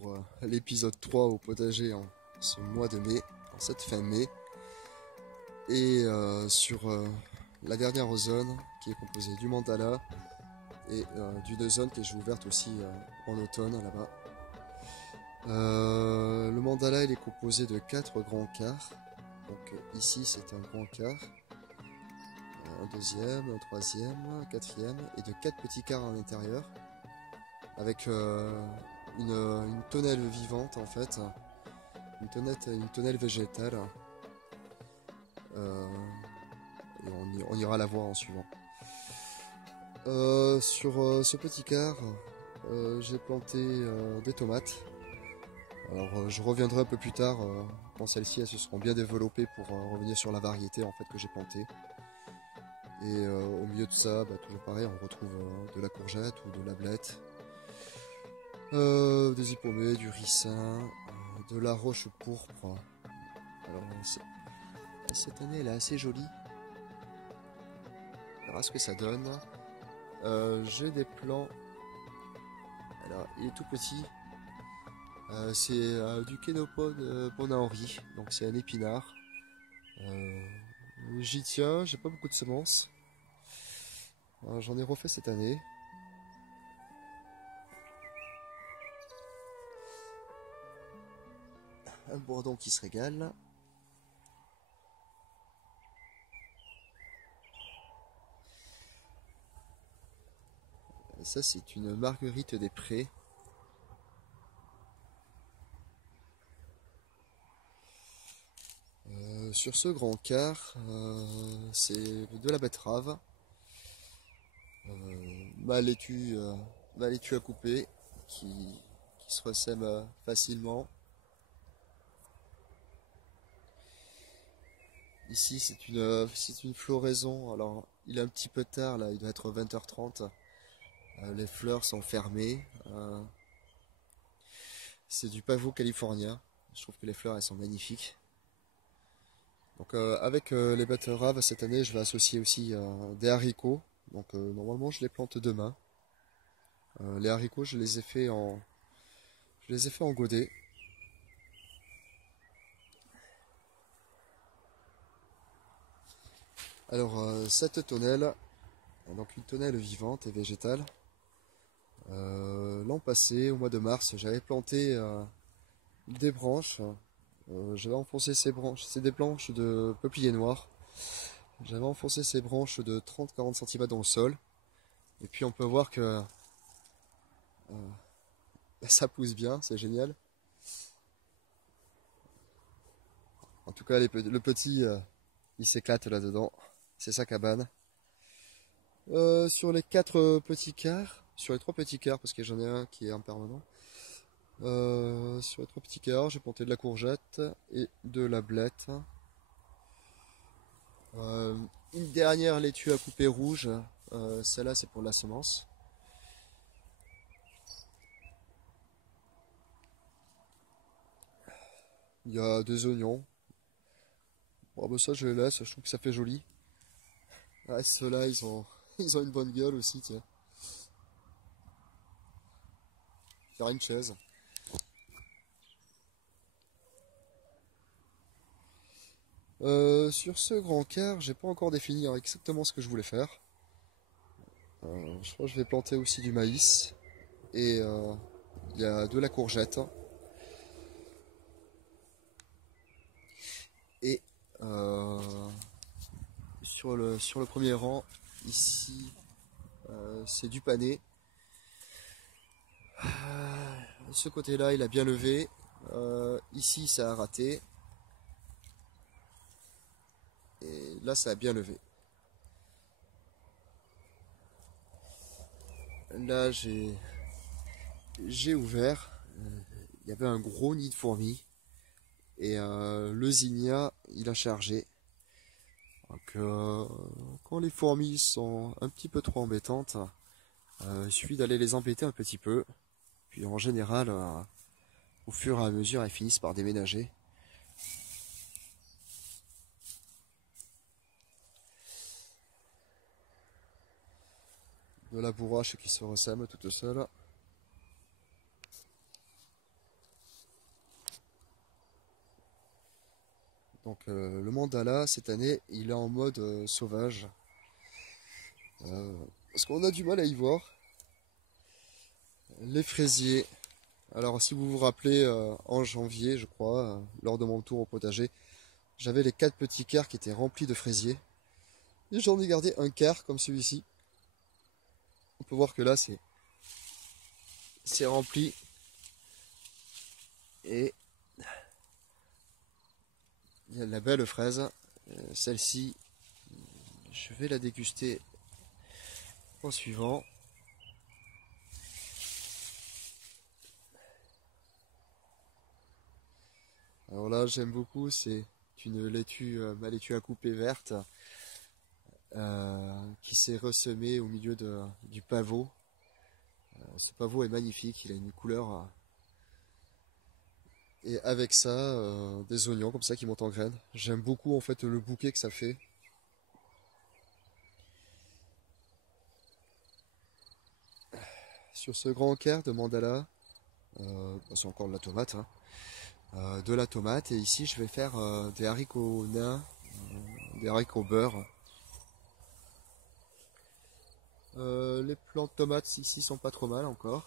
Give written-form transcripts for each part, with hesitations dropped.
pour l'épisode 3 au potager en ce mois de mai, en cette fin mai. Et sur la dernière zone qui est composée du mandala et d'une zone que j'ai ouverte aussi en automne là-bas. Le mandala il est composé de 4 grands quarts. Donc ici c'est un grand quart, un deuxième, un troisième, un quatrième et de 4 petits quarts à l'intérieur avec une tonnelle vivante en fait, une tonnelle végétale. Et on ira la voir en suivant. Sur ce petit quart, j'ai planté des tomates. Alors je reviendrai un peu plus tard quand celles-ci elles se seront bien développées pour revenir sur la variété en fait que j'ai plantée. Et au milieu de ça, toujours pareil, on retrouve de la courgette ou de la blette, des hippomées, du ricin, de la roche pourpre. Alors cette année elle est assez jolie. On verra ce que ça donne. J'ai des plants. Alors il est tout petit. C'est du Chénopode Bonahenri, donc c'est un épinard. J'y tiens, j'ai pas beaucoup de semences. J'en ai refait cette année. Un bourdon qui se régale. Ça c'est une marguerite des prés. Sur ce grand quart, c'est de la betterave. Ma laitue à couper qui se ressème facilement. Ici c'est une floraison, alors il est un petit peu tard là, il doit être 20h30. Les fleurs sont fermées. C'est du pavot californien. Je trouve que les fleurs elles sont magnifiques. Donc avec les betteraves cette année je vais associer aussi des haricots. Donc normalement je les plante demain. Les haricots je les ai fait en godet. Alors cette tonnelle, donc une tonnelle vivante et végétale. L'an passé, au mois de mars, j'avais planté des branches. J'avais enfoncé ces branches, c'est des branches de peuplier noir. J'avais enfoncé ces branches de 30-40 cm dans le sol. Et puis on peut voir que ça pousse bien, c'est génial. En tout cas, le petit, il s'éclate là-dedans. C'est sa cabane. Sur les 4 petits quarts, sur les 3 petits quarts, parce que j'en ai un qui est impermanent. Sur les 3 petits quarts, j'ai planté de la courgette et de la blette. Une dernière laitue à couper rouge. Celle-là, c'est pour la semence. Il y a des oignons. Bon, ça, je les laisse. Je trouve que ça fait joli. Ah, ceux-là, ils ont une bonne gueule aussi, tiens. Faire une chaise. Sur ce grand quart, j'ai pas encore défini exactement ce que je voulais faire. Je crois que je vais planter aussi du maïs. Et il y a de la courgette. Et sur le premier rang, ici, c'est du panais. Ce côté-là, il a bien levé. Ici, ça a raté. Et là, ça a bien levé. Là, j'ai ouvert. Il y avait un gros nid de fourmis. Et le zinnia, il a chargé. Donc, quand les fourmis sont un petit peu trop embêtantes, il suffit d'aller les embêter un petit peu. Puis en général, au fur et à mesure, elles finissent par déménager. De la bourrache qui se ressème toute seule. Donc le mandala cette année il est en mode sauvage. Parce qu'on a du mal à y voir. Les fraisiers. Alors si vous vous rappelez en janvier je crois, lors de mon tour au potager, j'avais les 4 petits quarts qui étaient remplis de fraisiers. Et j'en ai gardé un quart comme celui-ci. On peut voir que là c'est rempli. Et il y a de la belle fraise. Celle-ci, je vais la déguster en suivant. Alors là, j'aime beaucoup, c'est une laitue, ma laitue à couper verte qui s'est ressemée au milieu du pavot. Ce pavot est magnifique, il a une couleur. Et avec ça, des oignons comme ça qui montent en graines. J'aime beaucoup en fait le bouquet que ça fait. Sur ce grand quart de mandala, c'est encore de la tomate, hein. De la tomate et ici je vais faire des haricots nains, des haricots beurre. Les plants de tomates ici sont pas trop mal encore.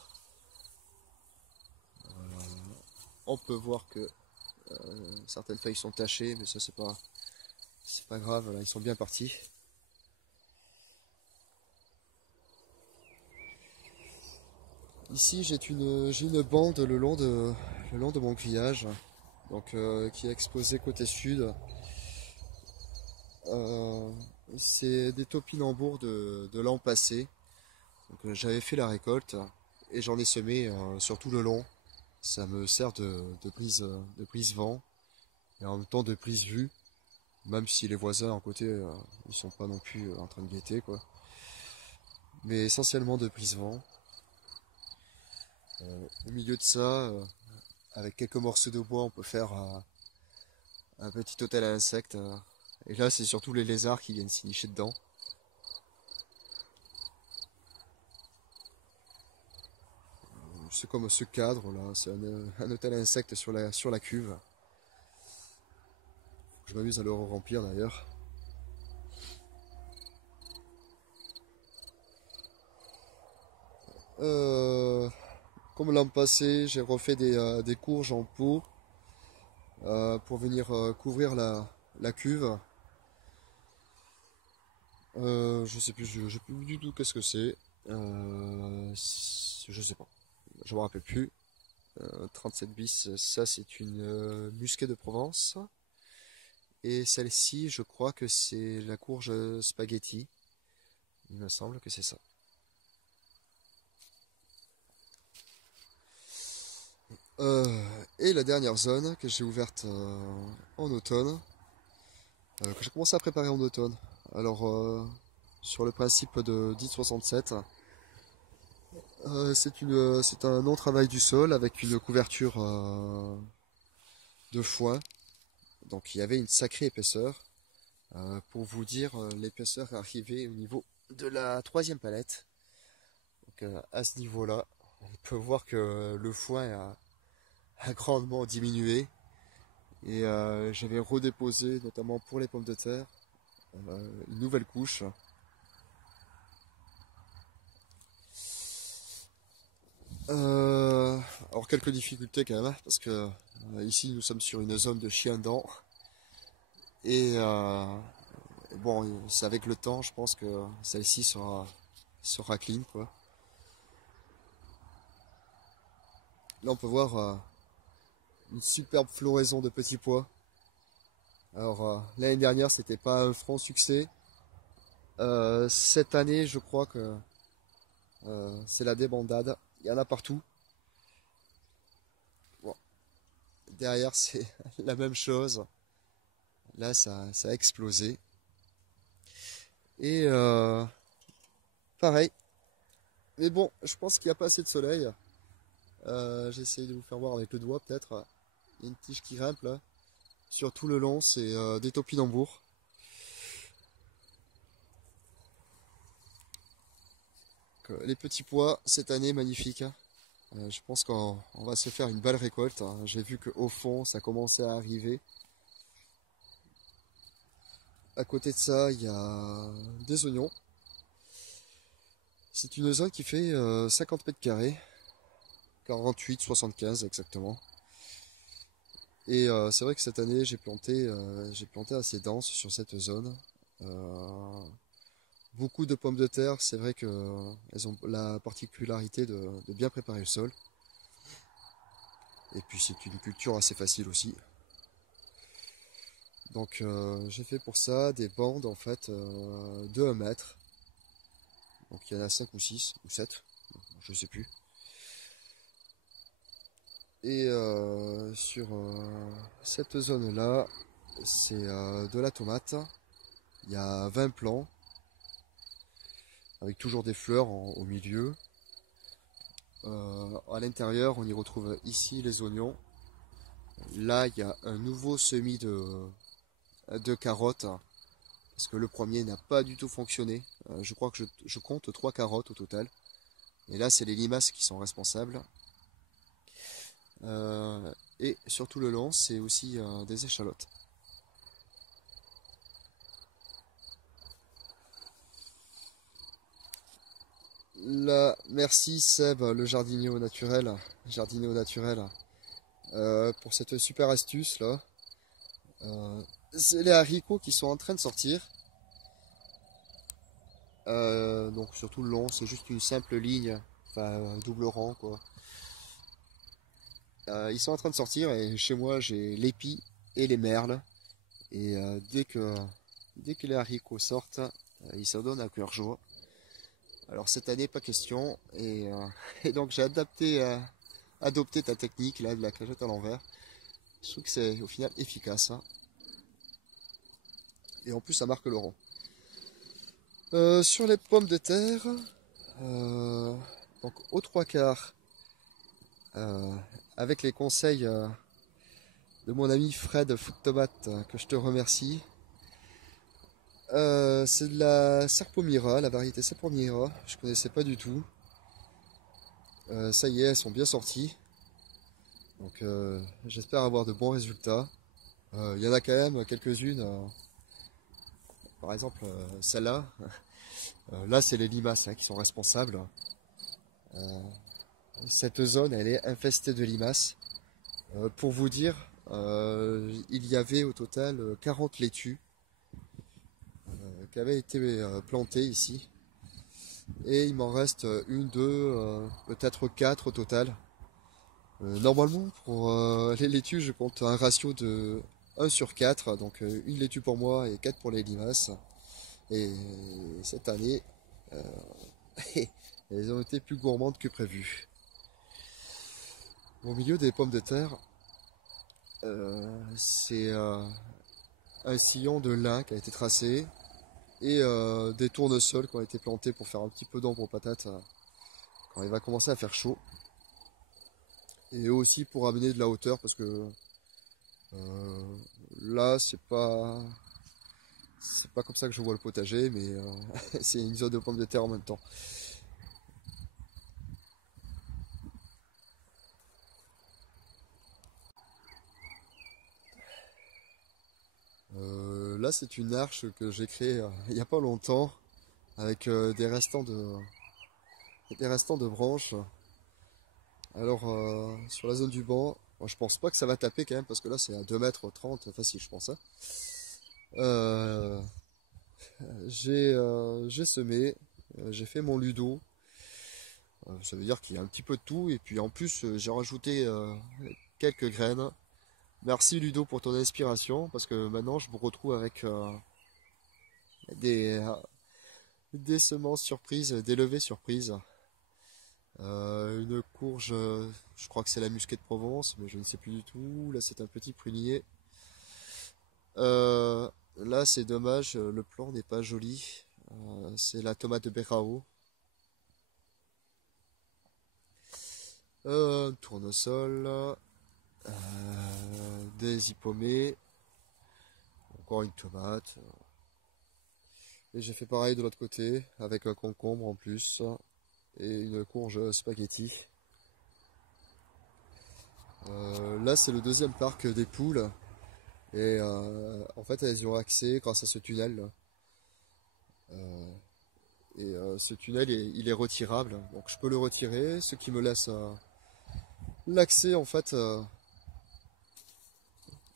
On peut voir que certaines feuilles sont tachées, mais ça c'est pas grave, là, ils sont bien partis. Ici j'ai une bande le long de mon grillage, donc qui est exposée côté sud. C'est des topinambours de l'an passé. Donc j'avais fait la récolte et j'en ai semé sur tout le long. Ça me sert de prise vent et en même temps de prise vue, même si les voisins à côté ils sont pas non plus en train de guetter quoi. Mais essentiellement de prise vent. Au milieu de ça, avec quelques morceaux de bois, on peut faire un petit hôtel à insectes. Et là, c'est surtout les lézards qui viennent s'y nicher dedans. C'est comme ce cadre là, c'est un hôtel à insectes sur la cuve. Je m'amuse à le remplir d'ailleurs. Comme l'an passé, j'ai refait des courges en pot pour venir couvrir la cuve. Je sais plus, je sais plus du tout qu'est-ce que c'est. Je sais pas, je me rappelle plus. 37 bis, ça c'est une musquée de Provence. Et celle-ci, je crois que c'est la courge spaghetti. Il me semble que c'est ça. Et la dernière zone que j'ai ouverte en automne, que j'ai commencé à préparer en automne. Alors, sur le principe de 1067, c'est un non-travail du sol avec une couverture de foin. Donc il y avait une sacrée épaisseur. Pour vous dire, l'épaisseur est arrivée au niveau de la 3e palette. Donc à ce niveau-là, on peut voir que le foin a grandement diminué. Et j'avais redéposé, notamment pour les pommes de terre, une nouvelle couche. Alors quelques difficultés quand même, hein, parce que ici nous sommes sur une zone de chien-dent. Et bon, c'est avec le temps, je pense que celle-ci sera clean, quoi. Là on peut voir une superbe floraison de petits pois. Alors l'année dernière c'était pas un franc succès. Cette année je crois que c'est la débandade. Il y en a partout. Bon. Derrière c'est la même chose. Là ça a explosé. Et pareil. Mais bon, je pense qu'il n'y a pas assez de soleil. J'essaye de vous faire voir avec le doigt peut-être. Il y a une tige qui grimpe là. Sur tout le long, c'est des topinambours. Les petits pois, cette année, magnifique, hein. Je pense qu'on va se faire une belle récolte, hein. J'ai vu qu'au fond, ça commençait à arriver. À côté de ça, il y a des oignons. C'est une zone qui fait 50 mètres carrés, 48-75 exactement. Et c'est vrai que cette année, j'ai planté assez dense sur cette zone. Euh, Beaucoup de pommes de terre, c'est vrai que elles ont la particularité de bien préparer le sol. Et puis c'est une culture assez facile aussi. Donc j'ai fait pour ça des bandes en fait de 1 mètre. Donc il y en a 5 ou 6 ou 7, je sais plus. Et sur cette zone-là, c'est de la tomate. Il y a 20 plants, avec toujours des fleurs au milieu. À l'intérieur, on y retrouve ici les oignons. Là, il y a un nouveau semis de carottes, parce que le premier n'a pas du tout fonctionné. Je crois que je compte 3 carottes au total. Et là, c'est les limaces qui sont responsables. Et sur tout le long, c'est aussi des échalotes. Là, merci Seb, le jardinier au naturel, pour cette super astuce là. C'est les haricots qui sont en train de sortir. Donc sur tout le long, c'est juste une simple ligne, enfin un double rang quoi. Ils sont en train de sortir et chez moi j'ai l'épi et les merles. Et dès que les haricots sortent, ils se donnent à cœur joie. Alors cette année, pas question. Et donc j'ai adopté ta technique là de la cagette à l'envers. Je trouve que c'est au final efficace, hein. Et en plus ça marque le rond. Sur les pommes de terre, euh, donc aux 3 quarts, euh, avec les conseils de mon ami Fred Foot Tomate, que je te remercie. C'est de la Serpomira, la variété Serpomira. Je connaissais pas du tout. Ça y est, elles sont bien sorties. Donc j'espère avoir de bons résultats. Il y en a quand même quelques-unes. Par exemple, celle-là. Là, c'est les limaces hein, qui sont responsables. Euh, Cette zone, elle est infestée de limaces. Pour vous dire, il y avait au total 40 laitues qui avaient été plantées ici. Et il m'en reste une, deux, peut-être 4 au total. Normalement, pour les laitues, je compte un ratio de 1/4, donc une laitue pour moi et 4 pour les limaces. Et cette année, euh, elles ont été plus gourmandes que prévu. Au milieu des pommes de terre, c'est un sillon de lin qui a été tracé et des tournesols qui ont été plantés pour faire un petit peu d'ombre aux patates quand il va commencer à faire chaud. Et aussi pour amener de la hauteur parce que euh, là, c'est pas comme ça que je vois le potager, mais c'est une zone de pommes de terre en même temps. Là, c'est une arche que j'ai créée il n'y a pas longtemps avec des restants de branches. Alors, sur la zone du banc, moi, je pense pas que ça va taper quand même parce que là, c'est à 2,30 m facile, je pense, hein. Euh, j'ai semé, j'ai fait mon ludo. Ça veut dire qu'il y a un petit peu de tout. Et puis en plus, j'ai rajouté quelques graines. Merci Ludo pour ton inspiration, parce que maintenant je me retrouve avec des, euh, des semences surprises, des levées surprises. Une courge, je crois que c'est la musquée de Provence, mais je ne sais plus du tout. Là c'est un petit prunier. Là c'est dommage, le plan n'est pas joli. C'est la tomate de Berrao. Tournesol, des hippomées, encore une tomate. Et j'ai fait pareil de l'autre côté, avec un concombre en plus, et une courge spaghetti. Là, c'est le deuxième parc des poules. Et en fait, elles y ont accès grâce à ce tunnel là. Ce tunnel, il est retirable, donc je peux le retirer, ce qui me laisse l'accès en fait,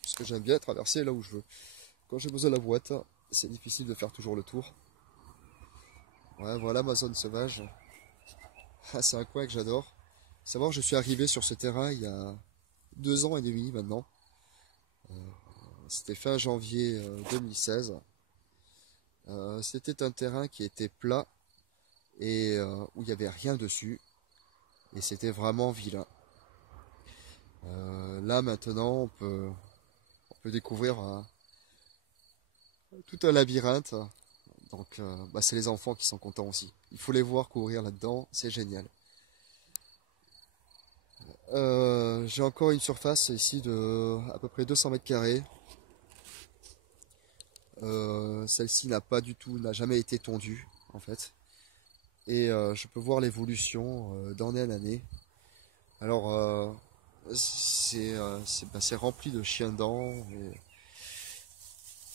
parce que j'aime bien traverser là où je veux. Quand j'ai besoin de la boîte, c'est difficile de faire toujours le tour. Ouais, voilà ma zone sauvage. Ah, c'est un coin que j'adore. Savoir, je suis arrivé sur ce terrain il y a 2 ans et demi maintenant. C'était fin janvier 2016. C'était un terrain qui était plat et où il n'y avait rien dessus. Et c'était vraiment vilain. Là maintenant, on peut découvrir tout un labyrinthe. Donc, bah, c'est les enfants qui sont contents aussi. Il faut les voir courir là-dedans, c'est génial. J'ai encore une surface ici de à peu près 200 mètres carrés. Celle-ci n'a jamais été tondue en fait. Et je peux voir l'évolution d'année en année. Alors, c'est rempli de chiens-dents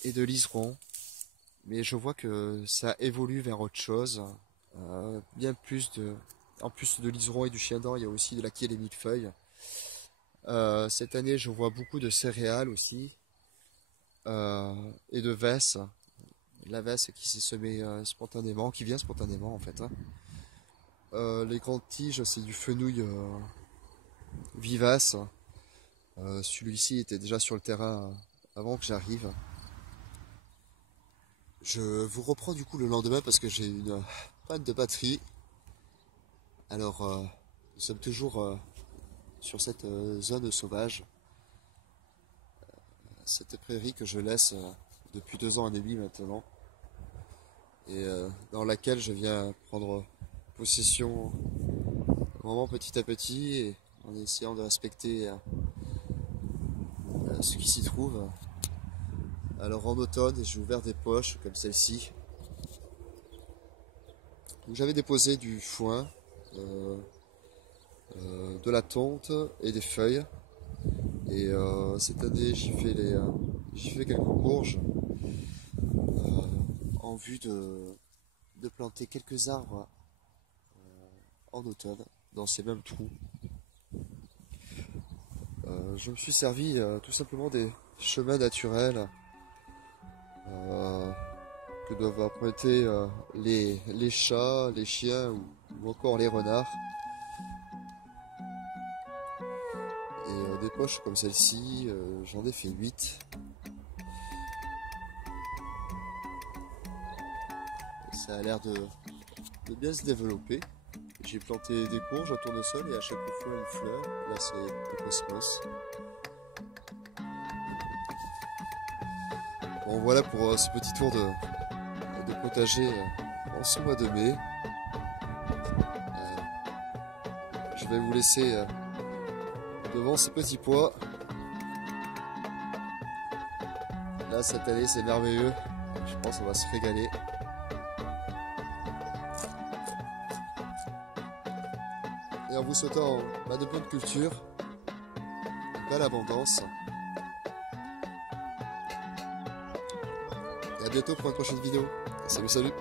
et de liserons. Mais je vois que ça évolue vers autre chose. Bien plus de... En plus de liserons et du chien-dent, il y a aussi de laquée et des millefeuilles. Cette année, je vois beaucoup de céréales aussi. Et de vesses. La vesse qui s'est semée spontanément, qui vient spontanément en fait. Hein. Les grandes tiges, c'est du fenouil vivace. Celui-ci était déjà sur le terrain avant que j'arrive. Je vous reprends du coup le lendemain parce que j'ai une panne de batterie. Alors, nous sommes toujours sur cette zone sauvage, cette prairie que je laisse depuis 2 ans et demi maintenant, et dans laquelle je viens prendre possession vraiment petit à petit, et en essayant de respecter ce qui s'y trouve. Alors en automne, j'ai ouvert des poches comme celle-ci. J'avais déposé du foin, de la tonte et des feuilles. Et cette année, j'ai fait quelques courges en vue de planter quelques arbres en automne dans ces mêmes trous. Je me suis servi tout simplement des chemins naturels que doivent emprunter les chats, les chiens ou encore les renards. Et des poches comme celle-ci, j'en ai fait 8. Ça a l'air de bien se développer. J'ai planté des courges, un tournesol et à chaque fois une fleur. Là c'est le cosmos. Bon voilà pour ce petit tour de potager en ce mois de mai. Je vais vous laisser devant ces petits pois. Là cette année c'est merveilleux. Je pense qu'on va se régaler. Et en vous souhaitant de bonne culture, une belle abondance. Et à bientôt pour une prochaine vidéo. Salut, salut!